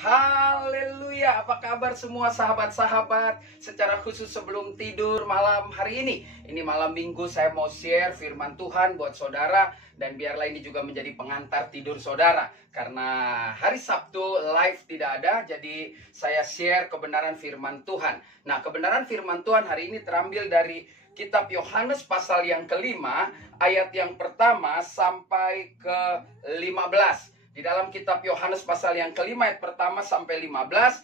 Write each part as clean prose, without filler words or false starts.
Haleluya, apa kabar semua sahabat-sahabat? Secara khusus sebelum tidur malam hari ini malam minggu, saya mau share firman Tuhan buat saudara. Dan biarlah ini juga menjadi pengantar tidur saudara. Karena hari Sabtu live tidak ada, jadi saya share kebenaran firman Tuhan. Nah, kebenaran firman Tuhan hari ini terambil dari Kitab Yohanes pasal yang kelima, ayat yang pertama sampai ke 15. Di dalam kitab Yohanes pasal yang kelima ayat pertama sampai 15,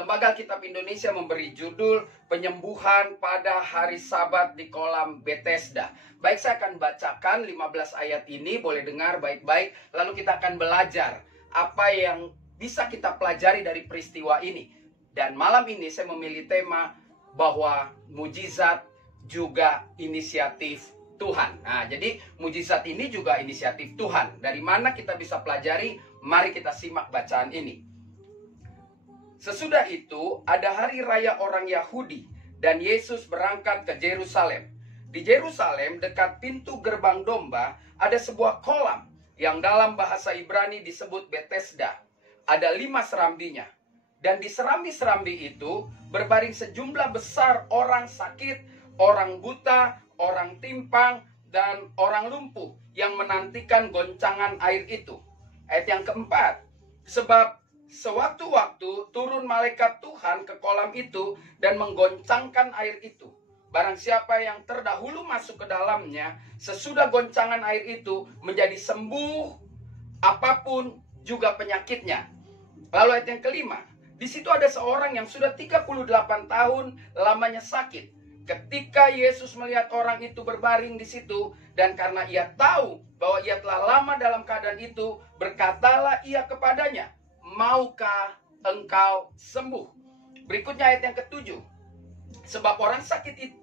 Lembaga Alkitab Indonesia memberi judul Penyembuhan pada Hari Sabat di Kolam Bethesda. Baik, saya akan bacakan 15 ayat ini, boleh dengar baik-baik. Lalu kita akan belajar apa yang bisa kita pelajari dari peristiwa ini. Dan malam ini saya memilih tema bahwa mujizat juga inisiatif Tuhan. Nah, jadi mujizat ini juga inisiatif Tuhan. Dari mana kita bisa pelajari? Mari kita simak bacaan ini. Sesudah itu, ada hari raya orang Yahudi, dan Yesus berangkat ke Yerusalem. Di Yerusalem, dekat pintu gerbang domba, ada sebuah kolam yang dalam bahasa Ibrani disebut Bethesda. Ada 5 serambinya. Dan di serambi-serambi itu berbaring sejumlah besar orang sakit, orang buta, orang timpang, dan orang lumpuh yang menantikan goncangan air itu. Ayat yang keempat, sebab sewaktu-waktu turun malaikat Tuhan ke kolam itu dan menggoncangkan air itu. Barang siapa yang terdahulu masuk ke dalamnya, sesudah goncangan air itu menjadi sembuh apapun juga penyakitnya. Lalu ayat yang kelima, di situ ada seorang yang sudah 38 tahun lamanya sakit. Ketika Yesus melihat orang itu berbaring di situ, dan karena ia tahu bahwa ia telah lama dalam keadaan itu, berkatalah ia kepadanya, maukah engkau sembuh? Berikutnya ayat yang ke-7. Sebab orang sakit itu,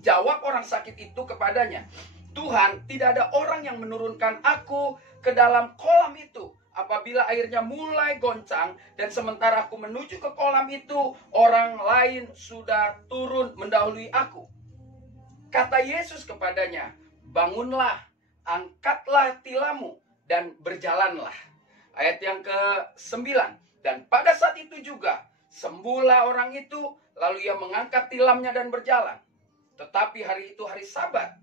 jawab orang sakit itu kepadanya, Tuhan, tidak ada orang yang menurunkan aku ke dalam kolam itu apabila airnya mulai goncang, dan sementara aku menuju ke kolam itu, orang lain sudah turun mendahului aku. Kata Yesus kepadanya, bangunlah, angkatlah tilammu, dan berjalanlah. Ayat yang ke-9. Dan pada saat itu juga, sembuhlah orang itu, lalu ia mengangkat tilamnya dan berjalan. Tetapi hari itu hari Sabat.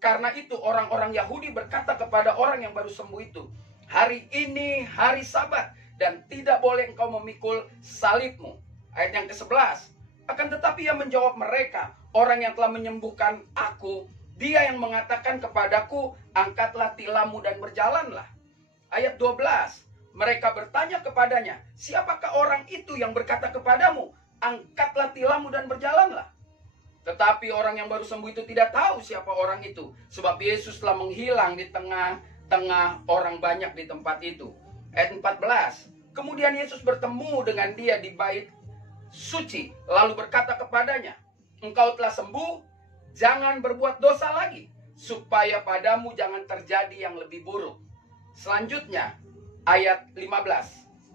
Karena itu orang-orang Yahudi berkata kepada orang yang baru sembuh itu, hari ini hari Sabat, dan tidak boleh engkau memikul salibmu. Ayat yang ke-11. Akan tetapi ia menjawab mereka, orang yang telah menyembuhkan aku, dia yang mengatakan kepadaku, angkatlah tilammu dan berjalanlah. Ayat 12. Mereka bertanya kepadanya, siapakah orang itu yang berkata kepadamu, angkatlah tilammu dan berjalanlah? Tetapi orang yang baru sembuh itu tidak tahu siapa orang itu, sebab Yesus telah menghilang di tengah orang banyak di tempat itu. Ayat 14. Kemudian Yesus bertemu dengan dia di bait suci, lalu berkata kepadanya, engkau telah sembuh, jangan berbuat dosa lagi, supaya padamu jangan terjadi yang lebih buruk. Selanjutnya, ayat 15.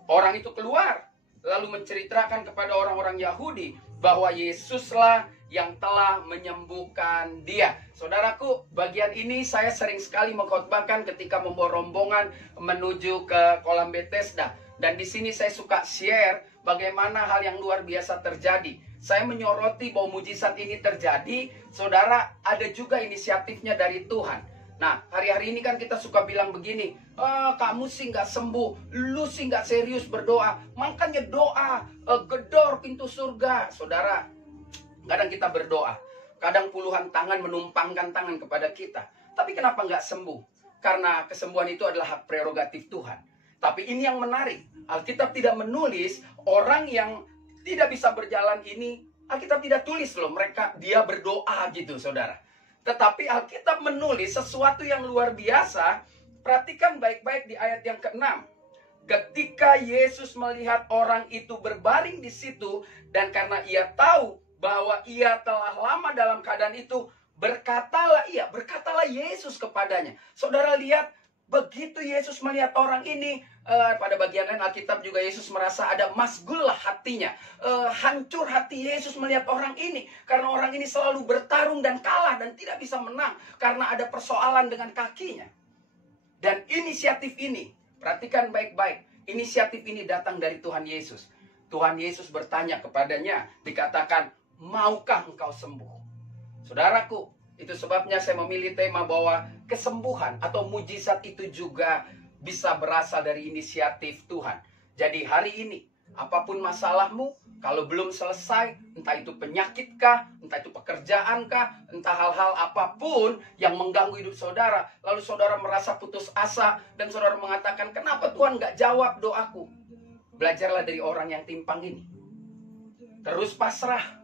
Orang itu keluar, lalu menceritakan kepada orang-orang Yahudi bahwa Yesuslah yang telah menyembuhkan dia. Saudaraku, bagian ini saya sering sekali mengkhotbahkan ketika membawa rombongan menuju ke kolam Bethesda. Dan di sini saya suka share bagaimana hal yang luar biasa terjadi. Saya menyoroti bahwa mujizat ini terjadi, saudara, ada juga inisiatifnya dari Tuhan. Nah, hari-hari ini kan kita suka bilang begini, kamu sih nggak sembuh, lu sih nggak serius berdoa, makanya doa, gedor pintu surga. Saudara, kadang kita berdoa, kadang puluhan tangan menumpangkan tangan kepada kita, tapi kenapa nggak sembuh? Karena kesembuhan itu adalah hak prerogatif Tuhan. Tapi ini yang menarik, Alkitab tidak menulis orang yang tidak bisa berjalan ini, Alkitab tidak tulis loh, dia berdoa gitu, saudara. Tetapi Alkitab menulis sesuatu yang luar biasa. Perhatikan baik-baik di ayat yang ke-6. Ketika Yesus melihat orang itu berbaring di situ, dan karena ia tahu bahwa ia telah lama dalam keadaan itu, berkatalah Yesus kepadanya. Saudara lihat, begitu Yesus melihat orang ini, pada bagian lain Alkitab juga Yesus merasa ada masgul hatinya. Hancur hati Yesus melihat orang ini. Karena orang ini selalu bertarung dan kalah dan tidak bisa menang. Karena ada persoalan dengan kakinya. Dan inisiatif ini, perhatikan baik-baik. inisiatif ini datang dari Tuhan Yesus. Tuhan Yesus bertanya kepadanya, dikatakan, maukah engkau sembuh? Saudaraku, itu sebabnya saya memilih tema bahwa kesembuhan atau mujizat itu juga bisa berasal dari inisiatif Tuhan. Jadi hari ini, apapun masalahmu, kalau belum selesai, entah itu penyakit kah, entah itu pekerjaan kah, entah hal-hal apapun yang mengganggu hidup saudara, lalu saudara merasa putus asa, dan saudara mengatakan, kenapa Tuhan nggak jawab doaku? Belajarlah dari orang yang timpang ini. Terus pasrah.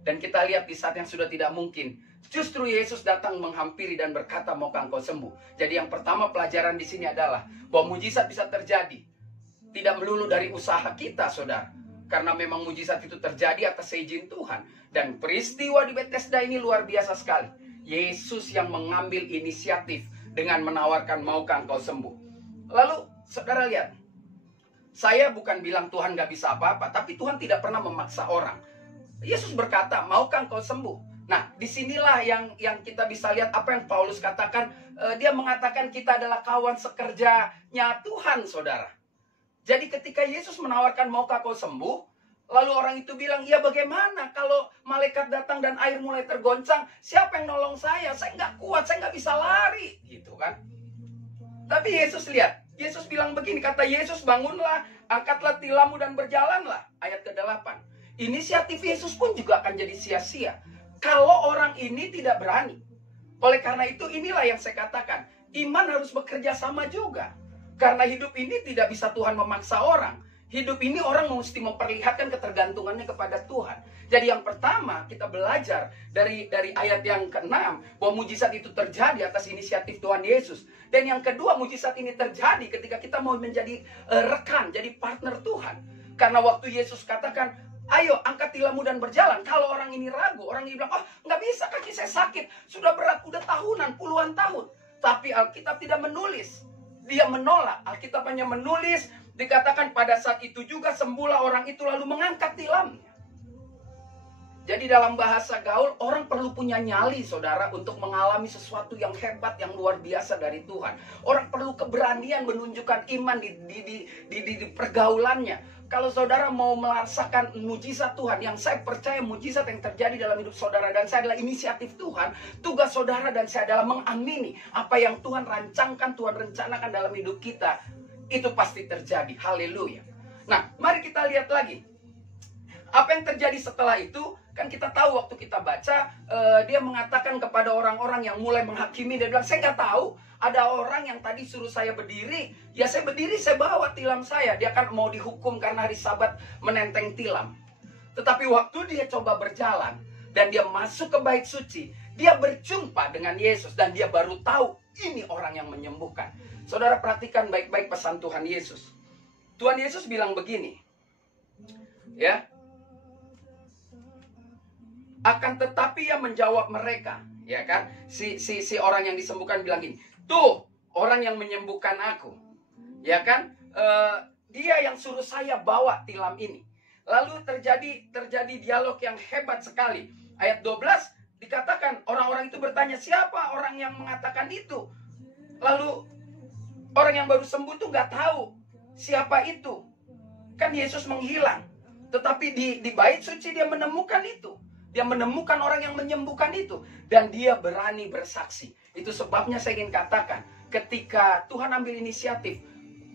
Dan kita lihat di saat yang sudah tidak mungkin, justru Yesus datang menghampiri dan berkata, maukah engkau sembuh? Jadi yang pertama pelajaran di sini adalah bahwa mujizat bisa terjadi. Tidak melulu dari usaha kita, saudara. Karena memang mujizat itu terjadi atas izin Tuhan. Dan peristiwa di Bethesda ini luar biasa sekali. Yesus yang mengambil inisiatif dengan menawarkan, maukah engkau sembuh? Lalu, saudara lihat. Saya bukan bilang Tuhan gak bisa apa-apa. Tapi Tuhan tidak pernah memaksa orang. Yesus berkata, maukah engkau sembuh? Nah, disinilah yang kita bisa lihat apa yang Paulus katakan. Dia mengatakan kita adalah kawan sekerjanya Tuhan, saudara. Jadi ketika Yesus menawarkan, maukah kau sembuh? Lalu orang itu bilang, ya bagaimana kalau malaikat datang dan air mulai tergoncang? Siapa yang nolong saya? Saya nggak kuat, saya nggak bisa lari. Gitu kan. Tapi Yesus lihat. Yesus bilang begini, kata Yesus, bangunlah, angkatlah tilammu dan berjalanlah. Ayat ke-8. Inisiatif Yesus pun juga akan jadi sia-sia kalau orang ini tidak berani. Oleh karena itu inilah yang saya katakan, iman harus bekerja sama juga. Karena hidup ini tidak bisa Tuhan memaksa orang. Hidup ini orang mesti memperlihatkan ketergantungannya kepada Tuhan. Jadi yang pertama kita belajar dari ayat yang ke-6 bahwa mujizat itu terjadi atas inisiatif Tuhan Yesus. Dan yang kedua, mujizat ini terjadi ketika kita mau menjadi rekan, jadi partner Tuhan. Karena waktu Yesus katakan, ayo angkat tilammu dan berjalan. Kalau orang ini ragu, orang ini bilang, oh nggak bisa, kaki saya sakit. Sudah berat, udah tahunan, puluhan tahun. Tapi Alkitab tidak menulis. Dia menolak. Alkitab hanya menulis, dikatakan pada saat itu juga sembuhlah orang itu lalu mengangkat tilamnya. Jadi dalam bahasa gaul, orang perlu punya nyali, saudara, untuk mengalami sesuatu yang hebat, yang luar biasa dari Tuhan. Orang perlu keberanian menunjukkan iman di pergaulannya. Kalau saudara mau merasakan mujizat Tuhan, yang saya percaya mujizat yang terjadi dalam hidup saudara dan saya adalah inisiatif Tuhan, tugas saudara dan saya adalah mengamini apa yang Tuhan rancangkan, Tuhan rencanakan dalam hidup kita. Itu pasti terjadi. Haleluya. Nah, mari kita lihat lagi. Apa yang terjadi setelah itu? Kan kita tahu waktu kita baca, dia mengatakan kepada orang-orang yang mulai menghakimi, dia bilang, saya nggak tahu, ada orang yang tadi suruh saya berdiri, ya saya berdiri, saya bawa tilam saya. Dia kan mau dihukum karena hari Sabat menenteng tilam. Tetapi waktu dia coba berjalan, dan dia masuk ke bait suci, dia berjumpa dengan Yesus, dan dia baru tahu, ini orang yang menyembuhkan. Saudara perhatikan baik-baik pesan Tuhan Yesus. Tuhan Yesus bilang begini, ya, akan tetapi ia menjawab mereka, ya kan? Si orang yang disembuhkan bilang gini, tuh orang yang menyembuhkan aku, ya kan? Dia yang suruh saya bawa tilam ini. Lalu terjadi dialog yang hebat sekali. Ayat 12 dikatakan orang-orang itu bertanya, siapa orang yang mengatakan itu? Lalu orang yang baru sembuh tuh nggak tahu siapa itu. Kan Yesus menghilang. Tetapi di bait suci dia menemukan itu. Dia menemukan orang yang menyembuhkan itu. Dan dia berani bersaksi. Itu sebabnya saya ingin katakan, ketika Tuhan ambil inisiatif,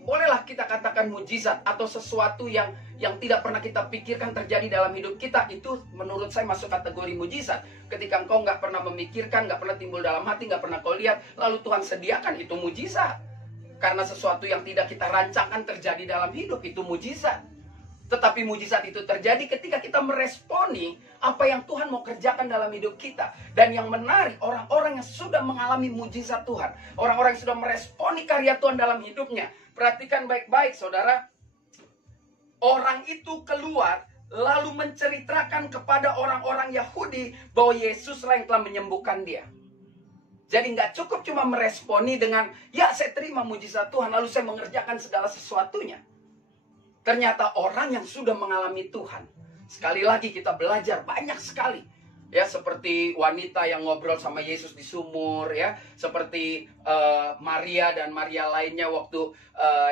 bolehlah kita katakan mujizat atau sesuatu yang tidak pernah kita pikirkan terjadi dalam hidup kita. Itu menurut saya masuk kategori mujizat. Ketika engkau nggak pernah memikirkan, nggak pernah timbul dalam hati, nggak pernah kau lihat, lalu Tuhan sediakan, itu mujizat. Karena sesuatu yang tidak kita rancangkan terjadi dalam hidup, itu mujizat. Tetapi mujizat itu terjadi ketika kita meresponi apa yang Tuhan mau kerjakan dalam hidup kita. Dan yang menarik, orang-orang yang sudah mengalami mujizat Tuhan, orang-orang yang sudah meresponi karya Tuhan dalam hidupnya. Perhatikan baik-baik, saudara. Orang itu keluar lalu menceritakan kepada orang-orang Yahudi bahwa Yesuslah yang telah menyembuhkan dia. Jadi nggak cukup cuma meresponi dengan, ya saya terima mujizat Tuhan, lalu saya mengerjakan segala sesuatunya. Ternyata orang yang sudah mengalami Tuhan, sekali lagi kita belajar banyak sekali. Ya, seperti wanita yang ngobrol sama Yesus di sumur, ya, seperti Maria dan Maria lainnya waktu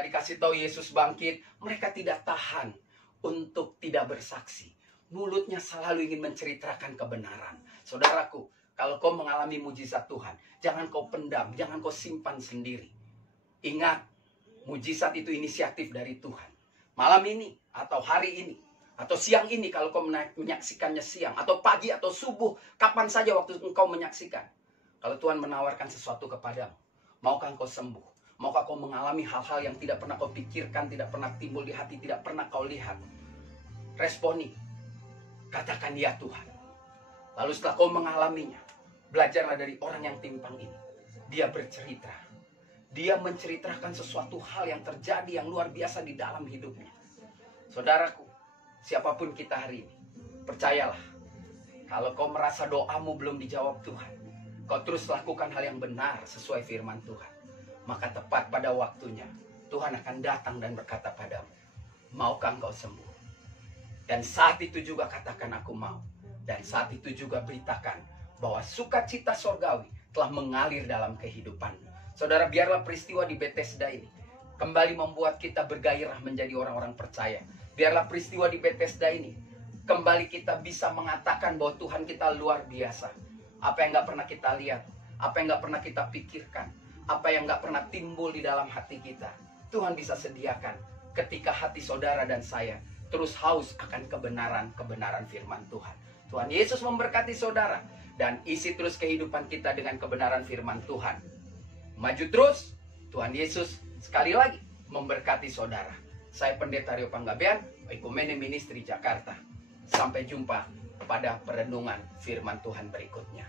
dikasih tahu Yesus bangkit, mereka tidak tahan untuk tidak bersaksi. Mulutnya selalu ingin menceritakan kebenaran. Saudaraku, kalau kau mengalami mujizat Tuhan, jangan kau pendam, jangan kau simpan sendiri. Ingat, mujizat itu inisiatif dari Tuhan. Malam ini, atau hari ini, atau siang ini kalau kau menyaksikannya siang, atau pagi, atau subuh, kapan saja waktu engkau menyaksikan. Kalau Tuhan menawarkan sesuatu kepadamu, maukah engkau sembuh? Maukah kau mengalami hal-hal yang tidak pernah kau pikirkan, tidak pernah timbul di hati, tidak pernah kau lihat? Responi, katakan ya Tuhan. Lalu setelah kau mengalaminya, belajarlah dari orang yang timpang ini. Dia bercerita. Dia menceritakan sesuatu hal yang terjadi yang luar biasa di dalam hidupnya. Saudaraku, siapapun kita hari ini, percayalah, kalau kau merasa doamu belum dijawab Tuhan, kau terus lakukan hal yang benar sesuai firman Tuhan, maka tepat pada waktunya, Tuhan akan datang dan berkata padamu, maukah engkau sembuh? Dan saat itu juga katakan aku mau. Dan saat itu juga beritakan bahwa sukacita sorgawi telah mengalir dalam kehidupanmu. Saudara, biarlah peristiwa di Bethesda ini kembali membuat kita bergairah menjadi orang-orang percaya. Biarlah peristiwa di Bethesda ini kembali kita bisa mengatakan bahwa Tuhan kita luar biasa. Apa yang gak pernah kita lihat, apa yang gak pernah kita pikirkan, apa yang gak pernah timbul di dalam hati kita, Tuhan bisa sediakan ketika hati saudara dan saya terus haus akan kebenaran firman Tuhan. Tuhan Yesus memberkati saudara dan isi terus kehidupan kita dengan kebenaran firman Tuhan. Maju terus, Tuhan Yesus sekali lagi memberkati saudara. Saya Pendeta Rio Panggabean, Oikumene Ministry Jakarta. Sampai jumpa pada perenungan firman Tuhan berikutnya.